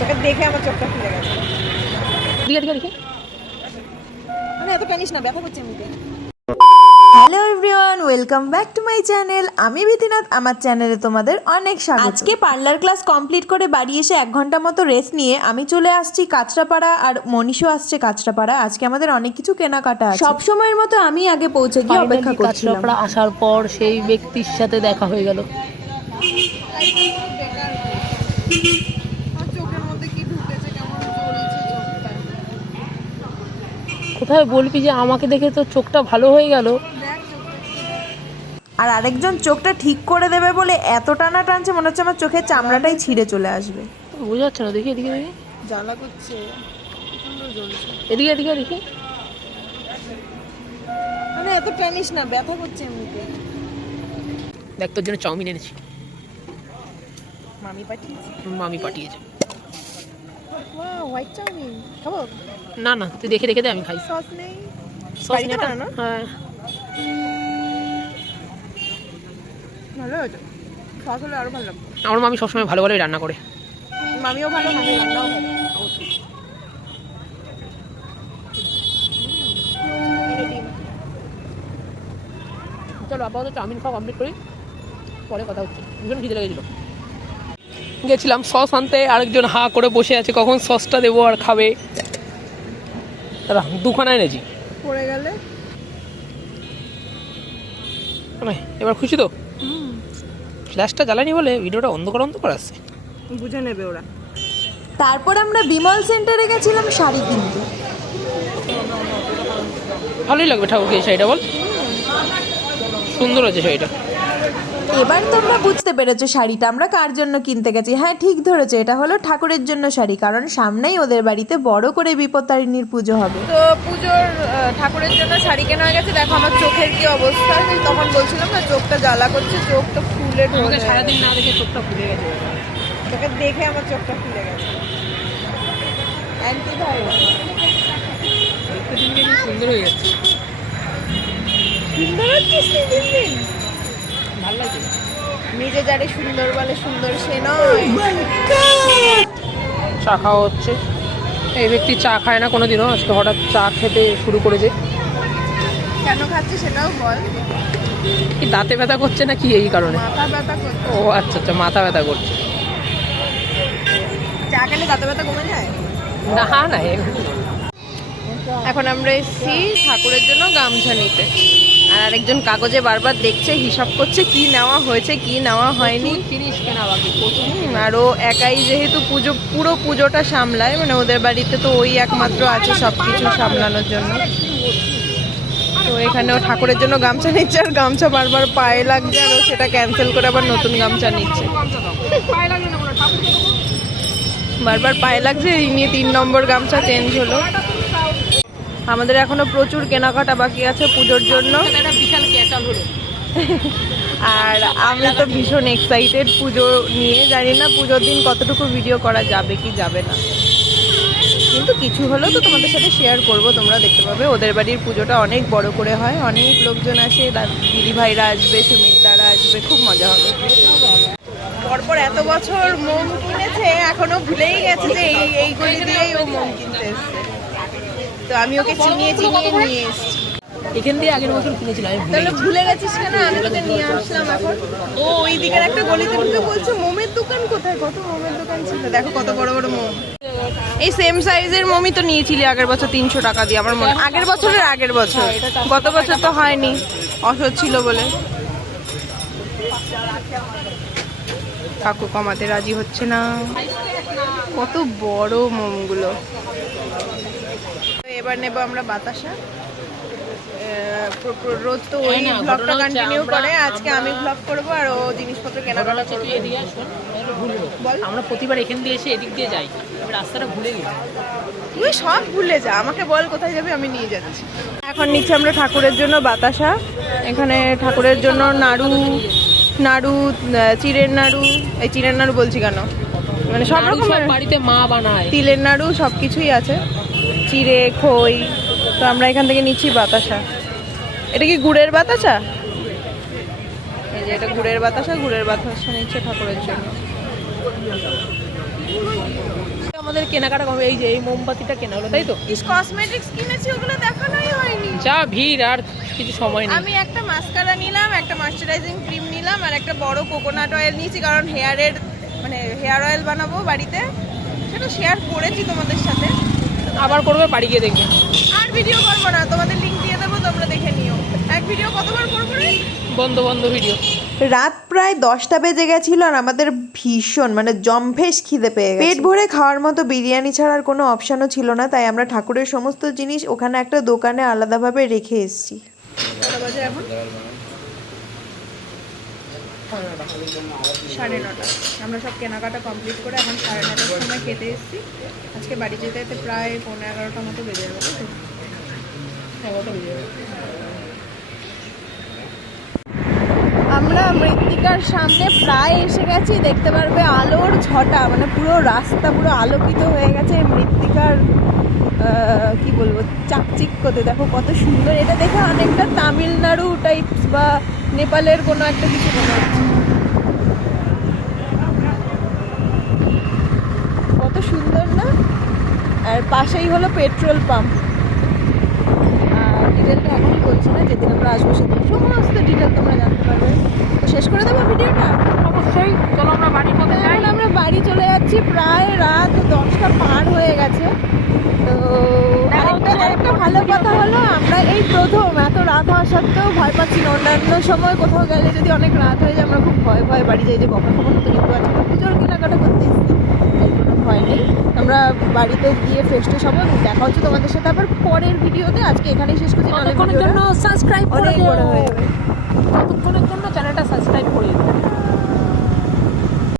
তোকে দেখে আমার চোখটা খুলে গেছে। দিকে দিকে দিকে মানে এত টানিস না ব্যথা করছে এমনিতে। Hello everyone welcome back to my channel. আমি বিধিনাথ আমার চ্যানেলে তোমাদের অনেক স্বাগত। আজকে পার্লার ক্লাস কমপ্লিট করে বাড়ি এসে এক ঘণ্টা মতো রেস্ট নিয়ে আমি চলে আসছি কাঁচরাপাড়া আর মনীষও আসছে কাঁচরাপাড়া। আজকে আমাদের অনেক কিছু কেনাকাটা আছে। সব সময়ের মতো আমি আগে পৌঁছে গিয়ে অপেক্ষা করছিলাম। কাঁচরাপাড়া আসার পর সেই ব্যক্তির সাথে দেখা হয়ে গেল। কোথায় বলবি যে আমাকে দেখে তো চোখটা ভালো হয়ে গেল? আর আরেকজন চোখটা ঠিক করে দেবে বলে এত টানা টানছে মনে হচ্ছে আমার চোখের চামড়াটাই ছিঁড়ে চলে আসবে। বোঝা যাচ্ছে না দেখি এদিকে দেখি। জ্বালা করছে এদিকে এদিকে দেখি। মানে এত টানিস না ব্যথা করছে এমনিতে। দেখ তোর জন্য চাউমিন এনেছি। মামি পাঠিয়েছি। মামি পাঠিয়েছে। হোয়াইট চাউমিন খাব না না তুই দেখে দেখে দে আমি খাই। সস নেই? সস এটা- বানানো? হ্যাঁ। ভালো হয়েছে। সস হলে আরও ভালো লাগবে। আমার মামি সবসময় ভালো ভালোই রান্না করে। মামিও ভালো মামি রান্নাও চলো আপাতত চাউমিন খাওয়া কমপ্লিট করি। পরে কথা হচ্ছে। ভীষণ খিদে লেগেছিল। গেছিলাম সস আনতে আরেকজন হা করে বসে আছে কখন সসটা দেবো আর খাবে? দাদা দুখানা এনেছি। পড়ে গেলে? মানে এবার খুশি তো? ফ্ল্যাশটা জ্বালানি বলে ভিডিওটা অন্ধকার অন্ধকার আসছে। বুঝে নেবে ওরা। তারপর আমরা বিমল সেন্টারে গেছিলাম শাড়ি কিনতে। ভালোই লাগবে ঠাকুরকে এই শাড়িটা বল। সুন্দর আছে শাড়িটা। এবার তোমরা বুঝতে পেরেছ শাড়িটা। আমরা কার জন্য কিনতে গেছি? হ্যাঁ ঠিক ধরেছো এটা হলো ঠাকুরের জন্য শাড়ি কারণ সামনেই ওদের বাড়িতে বড় করে বিপত্তারিণীর পুজো হবে। তো পুজোর ঠাকুরের জন্য শাড়ি কেনা হয়ে গেছে। দেখো আমার চোখের কি অবস্থা তখন বলছিলাম না চোখটা জ্বালা করছে চোখটা ফুলে ঢোকে সারাদিন না দেখে চোখটা ফুলে গেছে। তোকে দেখে আমার চোখটা ফুলে গেছে। অ্যান্টি দিন সুন্দর হয়ে যাচ্ছে। সুন্দর হচ্ছিস দিন দিন? নিজে যারে সুন্দর বলে সুন্দর সে নয়। চা খাওয়া হচ্ছে। এই ব্যক্তি চা খায় না কোনোদিনও। আজকে হঠাৎ চা খেতে শুরু করেছে। কেন খাচ্ছে সেটাও বল। কি দাঁতে ব্যথা করছে না কি এই কারণে? মাথা ব্যথা করছে। ও আচ্ছা আচ্ছা মাথা ব্যথা করছে। চা খেলে দাঁতে ব্যথা কমে যায়? না না। এখন আমরা এসেছি ঠাকুরের জন্য গামছা নিতে। আর আরেকজন কাগজে বারবার দেখছে হিসাব করছে কি নেওয়া হয়েছে কি নেওয়া হয়নি। আর ও একাই যেহেতু পুজো পুরো পুজোটা সামলায় মানে ওদের বাড়িতে তো ওই একমাত্র আছে সব কিছু সামলানোর জন্য। তো এখানে ও ঠাকুরের জন্য গামছা নিচ্ছে আর গামছা বারবার পায়ে লাগছে আর সেটা ক্যান্সেল করে আবার নতুন গামছা নিচ্ছে। বারবার পায়ে লাগছে এই নিয়ে তিন নম্বর গামছা চেঞ্জ হলো। আমাদের এখনও প্রচুর কেনাকাটা বাকি আছে পুজোর জন্য। বিশাল ক্যাচাল হলো। আর আমি তো ভীষণ এক্সাইটেড পুজো নিয়ে। জানি না পুজোর দিন কতটুকু ভিডিও করা যাবে কি যাবে না। কিন্তু কিছু হলেও তো তোমাদের সাথে শেয়ার করব। তোমরা দেখতে পাবে ওদের বাড়ির পুজোটা অনেক বড় করে হয়। অনেক লোকজন আসে দিদি ভাইরা আসবে সুমিতদারা আসবে খুব মজা হবে। পরপর এত বছর মোম কিনেছে এখনও ভুলেই গেছে যে এই এই গলি দিয়েই ও মোম কিনতে এসছে। তো আমি ওকে চিনিয়ে চিনিয়ে নিয়ে এসছি। এখান দিয়ে আগের বছর কিনেছিলাম আমি তাহলে ভুলে গেছিস কেন? আমি তোকে নিয়ে আসলাম এখন। ও ওই দিকের একটা গলিতে ঢুকে বলছে মোমের দোকান কোথায়? কত মোমের দোকান ছিল? দেখো কত বড় বড় মোম। এই সেম সাইজের মোমই তো নিয়েছিলি আগের বছর তিনশো টাকা দিয়ে আমার মনে আগের বছরের আগের বছর। গত বছর তো হয়নি। অসৎ ছিল বলে। কাকু কমাতে রাজি হচ্ছে না। কত বড় মোমগুলো। এবার নেব আমরা বাতাসা। রোজ তো ওই ব্লগটা কন্টিনিউ করে আজকে আমি ব্লগ করব আর ও জিনিসপত্র কেনাকাটা। বল। আমরা প্রতিবার এখান দিয়ে এসে এদিক দিয়ে যাই। রাস্তাটা ভুলে গেছি। তুই সব ভুলে যা আমাকে বল কোথায় যাবে আমি নিয়ে যাচ্ছি। এখন নিচ্ছি আমরা ঠাকুরের জন্য বাতাসা। এখানে ঠাকুরের জন্য নাড়ু নাড়ু চিড়ের নাড়ু এই চিড়ের নাড়ু বলছি কেন? মানে সব নাড়ু রকমের বাড়িতে মা বানায়। তিলের নাড়ু সব কিছুই আছে। চিড়ে খই তো আমরা এখান থেকে নিচ্ছি বাতাসা। এটা কি গুড়ের বাতাসা? এই যে এটা গুড়ের বাতাসা গুড়ের বাতাসা নিচ্ছে ঠাকুরের জন্য। আমাদের কেনাকাটা কমে এই যে এই মোমবাতিটা কেনা হলো তাই তো? কিস কসমেটিক্স কিনেছি ওগুলো দেখানোই হয়নি। যা ভিড় আর কিছু সময় নেই। আমি একটা মাস্কারা নিলাম একটা ময়শ্চারাইজিং ক্রিম নিলাম আর একটা বড় কোকোনাট অয়েল নিয়েছি কারণ হেয়ারের মানে হেয়ার অয়েল বানাবো বাড়িতে। সেটা শেয়ার করেছি তোমাদের সাথে। আবার করবে বাড়ি গিয়ে দেখবে। আর ভিডিও করব না তোমাদের লিংক দিয়ে দেবো তোমরা দেখে নিও। এক ভিডিও কতবার করব রে? বন্ধ বন্ধ ভিডিও রাত প্রায় দশটা বেজে গেছিল আর আমাদের ভীষণ মানে জম্ভেশ খিদে পেয়ে গেছে। পেট ভরে খাওয়ার মতো বিরিয়ানি ছাড়া আর কোনো অপশানও ছিল না তাই আমরা ঠাকুরের সমস্ত জিনিস ওখানে একটা দোকানে আলাদাভাবে রেখে এসেছি। বাজে এখন? সাড়ে নটা। আমরা সব কেনাকাটা কমপ্লিট করে এখন সাড়ে নটার সময় খেতে এসেছি। আজকে বাড়ি যেতে যেতে প্রায় পনেরো এগারোটা মতো বেজে যাবে। আমরা মৃত্তিকার সামনে প্রায় এসে গেছি। দেখতে পারবে আলোর ছটা মানে পুরো রাস্তা পুরো আলোকিত হয়ে গেছে মৃত্তিকার কি বলব, চাকচিক্যতে। দেখো কত সুন্দর। এটা দেখে অনেকটা তামিলনাড়ু টাইপস বা নেপালের কোনো একটা কিছু মনে হচ্ছে। কত সুন্দর না? আর পাশেই হলো পেট্রোল পাম্প। আর ডিটেলটা এখনই বলছি না যেদিন আমরা আসব সেদিন। সমস্ত ডিটেল তোমরা জানতে পারবে। তো শেষ করে দেবো ভিডিওটা? অবশ্যই চলো আমরা বাড়ির পথে যাই। আমরা বাড়ি চলে যাচ্ছি প্রায় রাত দশটা পার হয়ে গেছে। তো আরেকটা আরেকটা ভালো কথা হলো আমরা এই প্রথম রাত হওয়া সত্ত্বেও ভয় পাচ্ছি না। অন্যান্য সময় কোথাও গেলে যদি অনেক রাত হয়ে যায় আমরা খুব ভয় ভয় বাড়ি যাই যে কখন কখন তো কিন্তু আজকে পুজোর কেনাকাটা করতে এসেছি। তাই কোনো ভয় নেই। আমরা বাড়িতে গিয়ে ফ্রেশ ট্রেশ হব দেখা হচ্ছে তোমাদের সাথে আবার পরের ভিডিওতে। আজকে এখানেই শেষ করছি অনেকক্ষণের জন্য সাবস্ক্রাইব করে অনেক বড় হয়ে যাবে। ততক্ষণের জন্য চ্যানেলটা সাবস্ক্রাইব করে দিও।